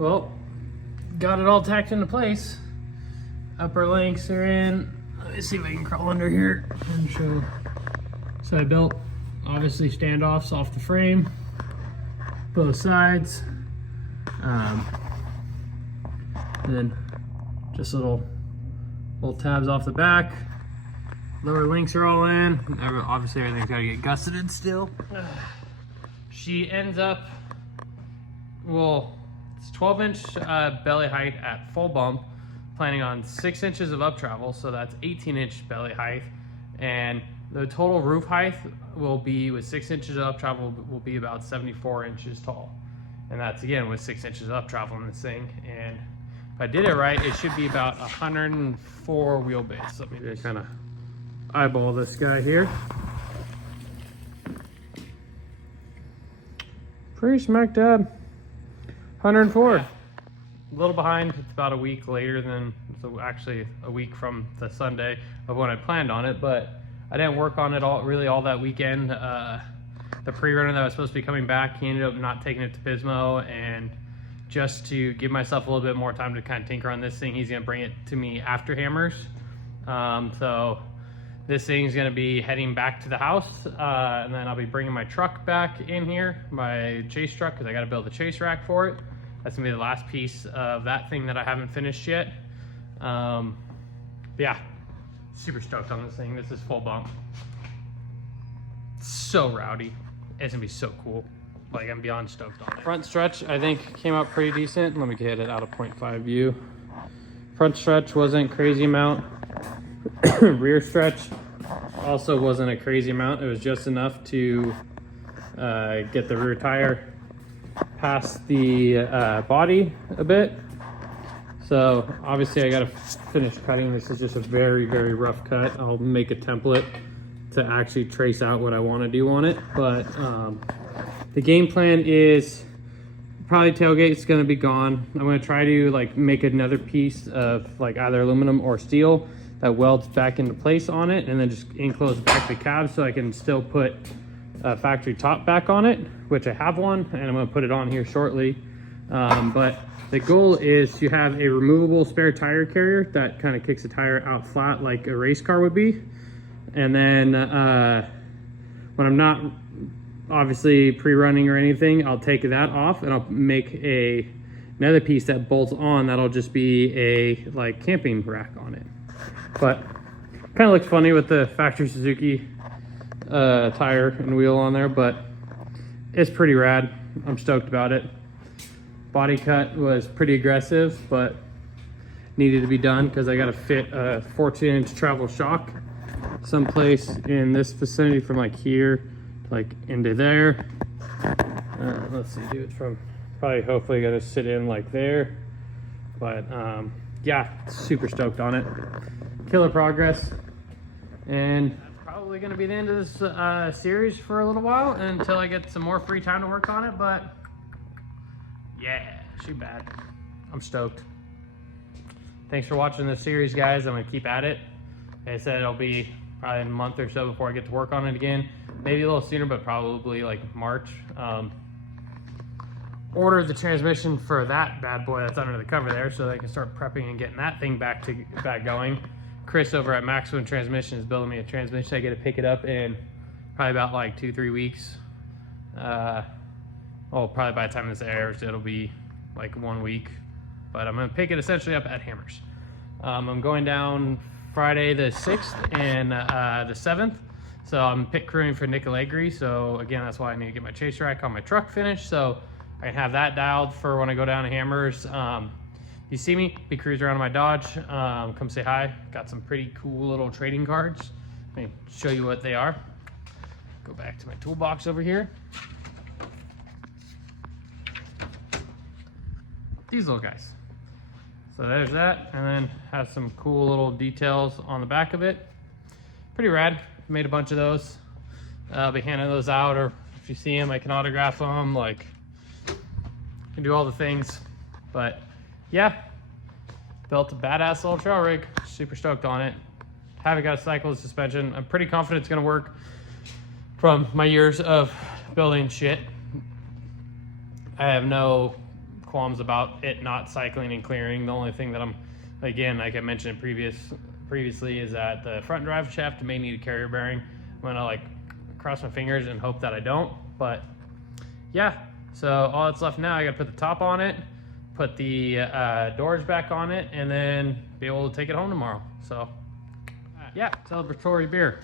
Well, got it all tacked into place. Upper links are in. Let me see if I can crawl under here and show. So I built, obviously, standoffs off the frame, both sides. And then just little tabs off the back. Lower links are all in. Obviously, everything's got to get gusseted still. She ends up, well, it's 12-inch belly height at full bump, planning on 6 inches of up travel, so that's 18-inch belly height, and the total roof height will be, with 6 inches of up travel, will be about 74 inches tall, and that's again with 6 inches of up travel in this thing. And if I did it right, it should be about 104 wheelbase. Let me just kind of eyeball this guy here. Pretty smack dab. 104. Yeah. A little behind. It's about a week later than, so actually a week from the Sunday of when I planned on it, but I didn't work on it really all that weekend. The pre-runner that was supposed to be coming back, he ended up not taking it to Pismo, and just to give myself a little bit more time to kind of tinker on this thing, he's gonna bring it to me after Hammers. So this thing's gonna be heading back to the house, and then I'll be bringing my truck back in here, my chase truck, because I gotta build a chase rack for it. That's gonna be the last piece of that thing that I haven't finished yet. Yeah, super stoked on this thing. This is full bump. So rowdy. It's gonna be so cool. Like, I'm beyond stoked on it. Front stretch, I think, came out pretty decent. Let me get it out of 0.5 view. Front stretch wasn't crazy amount. Rear stretch also wasn't a crazy amount. It was just enough to get the rear tire past the body a bit. So obviously I gotta finish cutting. This is just a very, very rough cut. I'll make a template to actually trace out what I want to do on it. But the game plan is probably tailgate's gonna be gone. I'm gonna try to like make another piece of like either aluminum or steel that welds back into place on it, and then just enclose back the cab so I can still put a factory top back on it, which I have one, and I'm gonna put it on here shortly. But the goal is to have a removable spare tire carrier that kind of kicks the tire out flat like a race car would be. And then when I'm not obviously pre-running or anything, I'll take that off and I'll make another piece that bolts on that'll just be a like camping rack on it. But kind of looks funny with the factory Suzuki tire and wheel on there, but it's pretty rad. I'm stoked about it. Body cut was pretty aggressive, but needed to be done because I got to fit a 14-inch travel shock someplace in this vicinity from like here to like into there. Let's see, dude, it's from probably hopefully gonna sit in like there. But yeah, super stoked on it. Killer progress. And that's probably gonna be the end of this series for a little while until I get some more free time to work on it. But yeah, she bad. I'm stoked. Thanks for watching this series, guys. I'm gonna keep at it. Like I said, it'll be probably a month or so before I get to work on it again. Maybe a little sooner, but probably like March. Ordered the transmission for that bad boy that's under the cover there, so they can start prepping and getting that thing back going. Chris over at Maxwell Transmission is building me a transmission. I get to pick it up in probably about like 2-3 weeks. Well, probably by the time this airs, it'll be like 1 week. But I'm gonna pick it essentially up at Hammers. I'm going down Friday the 6th and the 7th. So I'm pit crewing for Nick Allegri. So again, that's why I need to get my chase rack on my truck finished, so I can have that dialed for when I go down to Hammers. You see me, be cruising around in my Dodge. Come say hi. Got some pretty cool little trading cards. Let me show you what they are. Go back to my toolbox over here. These little guys. So there's that, and then has some cool little details on the back of it. Pretty rad. Made a bunch of those. I'll be handing those out, or if you see them, I can autograph them. Like, can do all the things. But yeah, built a badass little trail rig. Super stoked on it. Haven't got a cycle of suspension. I'm pretty confident it's gonna work from my years of building shit. I have no qualms about it not cycling and clearing. The only thing that I'm, again, like I mentioned previously, is that the front drive shaft may need a carrier bearing. I'm gonna like cross my fingers and hope that I don't, but yeah. So all that's left now, I gotta put the top on it, put the doors back on it, and then be able to take it home tomorrow. So yeah, celebratory beer.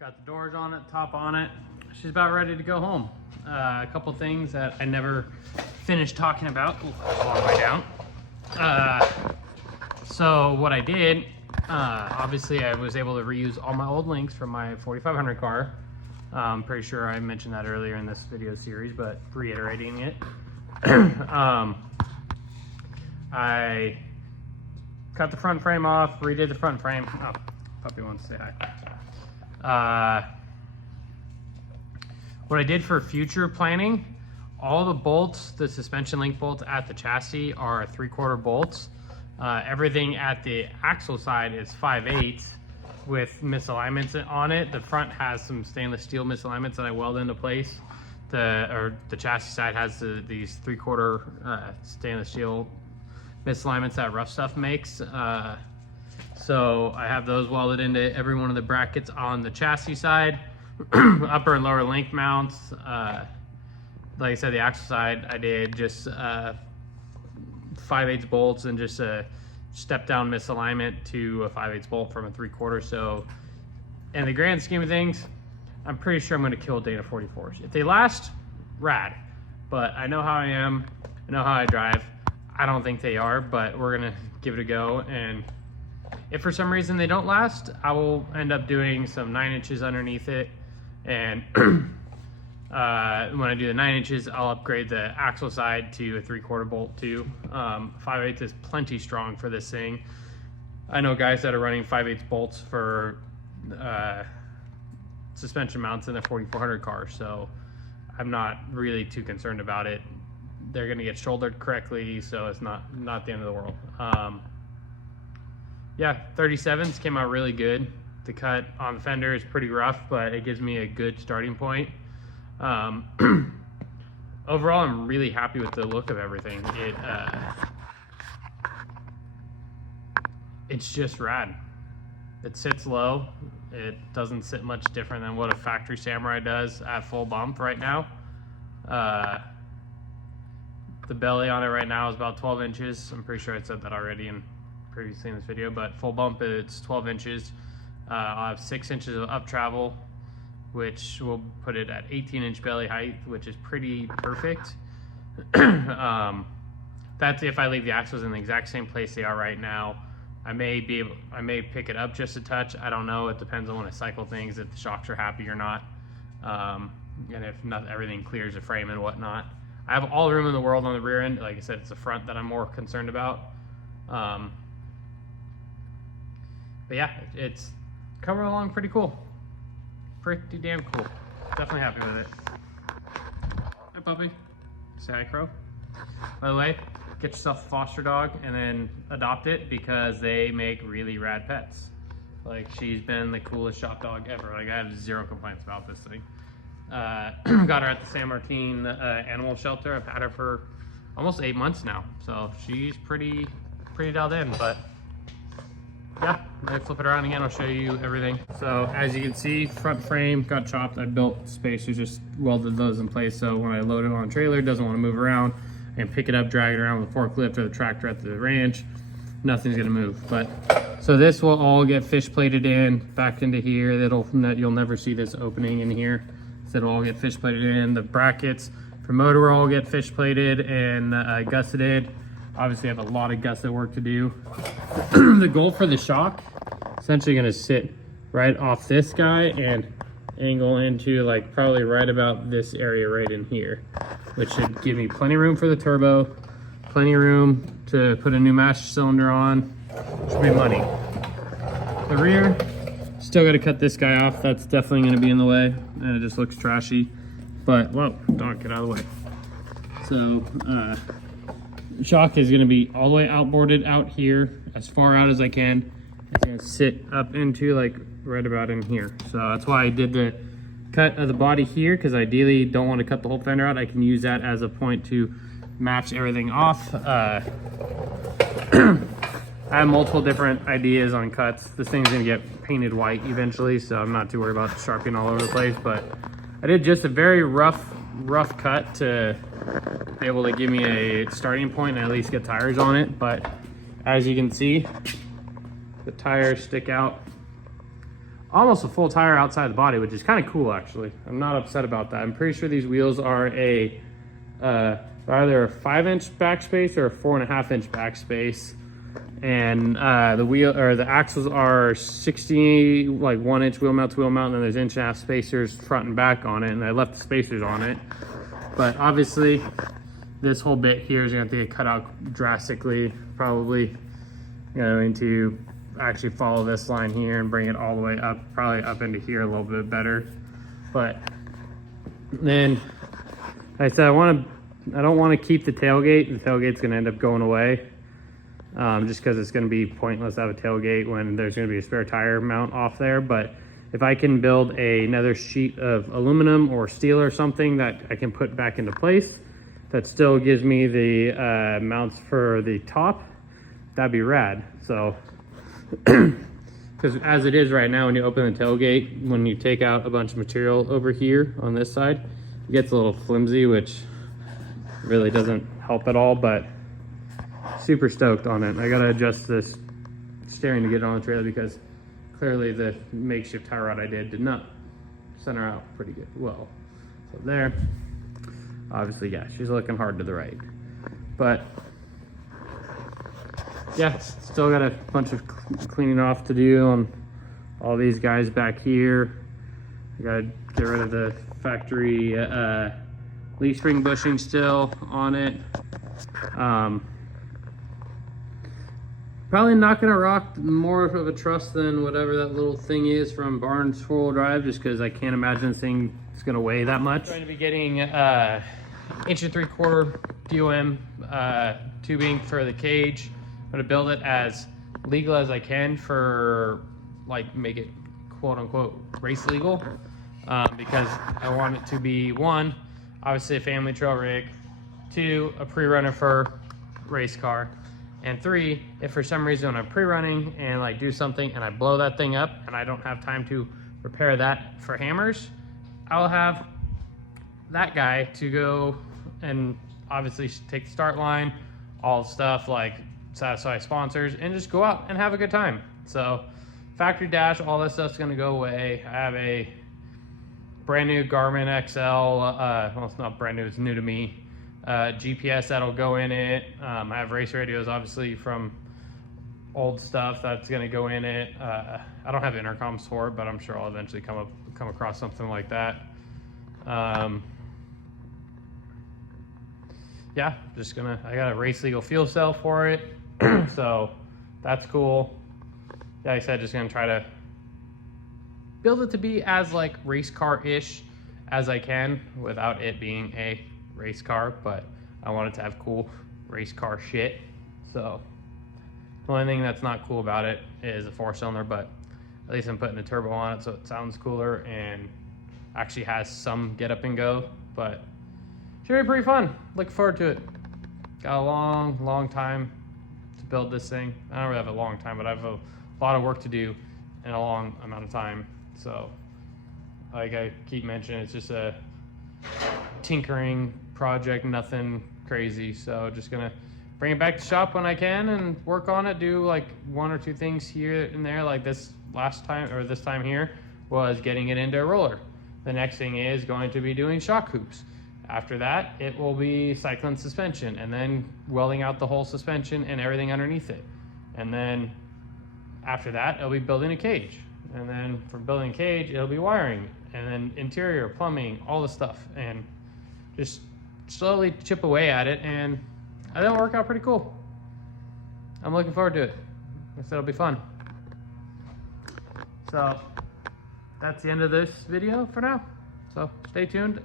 Got the doors on it, top on it. She's about ready to go home. A couple things that I never finished talking about. Ooh, a long way down. So what I did, obviously I was able to reuse all my old links from my 4500 car. I'm pretty sure I mentioned that earlier in this video series, but reiterating it. I cut the front frame off, redid the front frame. Oh, puppy wants to say hi. What I did for future planning, all the bolts, the suspension link bolts at the chassis are 3/4 bolts. Everything at the axle side is 5/8 with misalignments on it. The front has some stainless steel misalignments that I weld into place. The chassis side has these 3/4 stainless steel misalignments that Rough Stuff makes. So I have those welded into every one of the brackets on the chassis side. Upper and lower link mounts. Like I said, the axle side, I did just 5/8 bolts and just a step down misalignment to a 5/8 bolt from a 3/4. So in the grand scheme of things, I'm pretty sure I'm going to kill Dana 44s. If they last, rad. But I know how I am. I know how I drive. I don't think they are, but we're going to give it a go. And if for some reason they don't last, I will end up doing some 9 inches underneath it. And when I do the 9 inches, I'll upgrade the axle side to a 3/4 bolt too. 5/8 is plenty strong for this thing. I know guys that are running 5/8 bolts for suspension mounts in their 4400 cars, so I'm not really too concerned about it. They're gonna get shouldered correctly, so it's not the end of the world. Yeah, 37s came out really good. The cut on the fender is pretty rough, but it gives me a good starting point. Overall, I'm really happy with the look of everything. It's just rad. It sits low. It doesn't sit much different than what a factory Samurai does at full bump right now. The belly on it right now is about 12 inches. I'm pretty sure I said that already previously in this video, but full bump, it's 12 inches. I'll have 6 inches of up travel, which will put it at 18-inch belly height, which is pretty perfect. That's if I leave the axles in the exact same place they are right now. I may pick it up just a touch. I don't know. It depends on when I cycle things, if the shocks are happy or not, and if not everything clears the frame and whatnot. I have all the room in the world on the rear end. Like I said, it's the front that I'm more concerned about. But yeah, it's coming along pretty cool. Pretty damn cool. Definitely happy with it. Hi, puppy. Say hi, Crow. By the way, get yourself a foster dog and then adopt it, because they make really rad pets. Like, she's been the coolest shop dog ever. Like, I have zero complaints about this thing. Got her at the San Martin animal shelter. I've had her for almost 8 months now, so she's pretty dialed in. But yeah, let me flip it around again. I'll show you everything. So as you can see, front frame got chopped. I built spacers, just welded those in place, so when I load it on a trailer, it doesn't want to move around, and pick it up, drag it around with a forklift or the tractor at the ranch, nothing's gonna move. But so this will all get fish plated in back into here. You'll never see this opening in here. So it'll all get fish plated in. The brackets for motor will all get fish plated and gusseted. Obviously I have a lot of gusset work to do. The goal for the shock, essentially gonna sit right off this guy and angle into like probably right about this area right in here, which should give me plenty of room for the turbo, plenty of room to put a new master cylinder on. Should be money. The rear, still got to cut this guy off. That's definitely going to be in the way, and it just looks trashy. But whoa, dog, get out of the way. So shock is going to be all the way outboarded out here, as far out as I can. It's going to sit up into like right about in here. So that's why I did the cut of the body here, because ideally don't want to cut the whole fender out. I can use that as a point to match everything off. I have multiple different ideas on cuts. This thing's gonna get painted white eventually, so I'm not too worried about sharpening all over the place, but I did just a very rough cut to be able to give me a starting point and at least get tires on it. But as you can see, the tires stick out almost a full tire outside the body, which is kind of cool actually. I'm not upset about that. I'm pretty sure these wheels are a either a 5-inch backspace or a 4.5-inch backspace, and the wheel or the axles are 60, like 1-inch wheel mount to wheel mount, and then there's 1.5-inch spacers front and back on it, and I left the spacers on it. But obviously this whole bit here is going to get cut out drastically. Probably going to actually follow this line here and bring it all the way up, probably up into here a little bit better. But then, like I said, I don't want to keep the tailgate. The tailgate's going to end up going away, just because it's going to be pointless to have a tailgate when there's going to be a spare tire mount off there. But if I can build another sheet of aluminum or steel or something that I can put back into place, that still gives me the mounts for the top, that'd be rad. So, because as it is right now, when you open the tailgate, when you take out a bunch of material over here on this side, it gets a little flimsy, which really doesn't help at all. But super stoked on it. I gotta adjust this steering to get it on the trailer because clearly the makeshift tie rod I did not center out pretty good. Well, so there, obviously, yeah, she's looking hard to the right, but yeah, still got a bunch of cleaning off to do on all these guys back here. I gotta get rid of the factory leaf spring bushing still on it. Probably not gonna rock more of a truss than whatever that little thing is from Barnes 4-wheel drive, just because I can't imagine this thing is gonna weigh that much. I'm going to be getting 1 3/4 DOM tubing for the cage. I'm gonna build it as legal as I can for, like, make it quote unquote race legal, because I want it to be, 1, obviously a family trail rig, 2, a pre-runner for race car, and 3, if for some reason I'm pre-running and like do something and I blow that thing up and I don't have time to repair that for hammers, I'll have that guy to go and obviously take the start line, all stuff like satisfy sponsors, and just go out and have a good time. So factory dash, all this stuff's gonna go away. I have a brand new Garmin XL, well, it's not brand new, it's new to me, GPS that'll go in it. I have race radios obviously from old stuff that's gonna go in it. I don't have intercoms for it, but I'm sure I'll eventually come across something like that. Yeah, I got a race legal fuel cell for it. So that's cool. Like I said, just gonna try to build it to be as like race car-ish as I can without it being a race car, but I want it to have cool race car shit. So the only thing that's not cool about it is a 4-cylinder, but at least I'm putting a turbo on it so it sounds cooler and actually has some get up and go, but should be pretty fun. Looking forward to it. Got a long time to build this thing. I don't really have a long time, but I have a lot of work to do in a long amount of time. So like I keep mentioning, it's just a tinkering project, nothing crazy. So just gonna bring it back to shop when I can and work on it, do like 1 or 2 things here and there. Like this time here was getting it into a roller. The next thing is going to be doing shock hoops. After that, it will be cycling suspension and then welding out the whole suspension and everything underneath it. And then after that, it'll be building a cage. And then for building a cage, it'll be wiring and then interior, plumbing, all the stuff, and just slowly chip away at it. And I think it'll work out pretty cool. I'm looking forward to it. I said it'll be fun. So that's the end of this video for now. So stay tuned.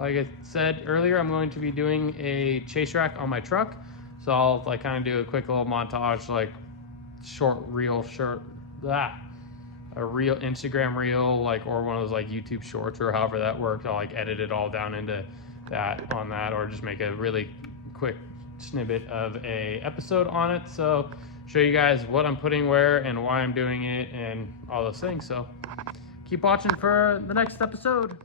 Like I said earlier, I'm going to be doing a chase rack on my truck. So I'll like kind of do a quick little montage, like a a real Instagram reel, like, or one of those like YouTube shorts or however that works. I'll like edit it all down into that on that, or just make a really quick snippet of a episode on it. So show you guys what I'm putting where and why I'm doing it and all those things. So keep watching for the next episode.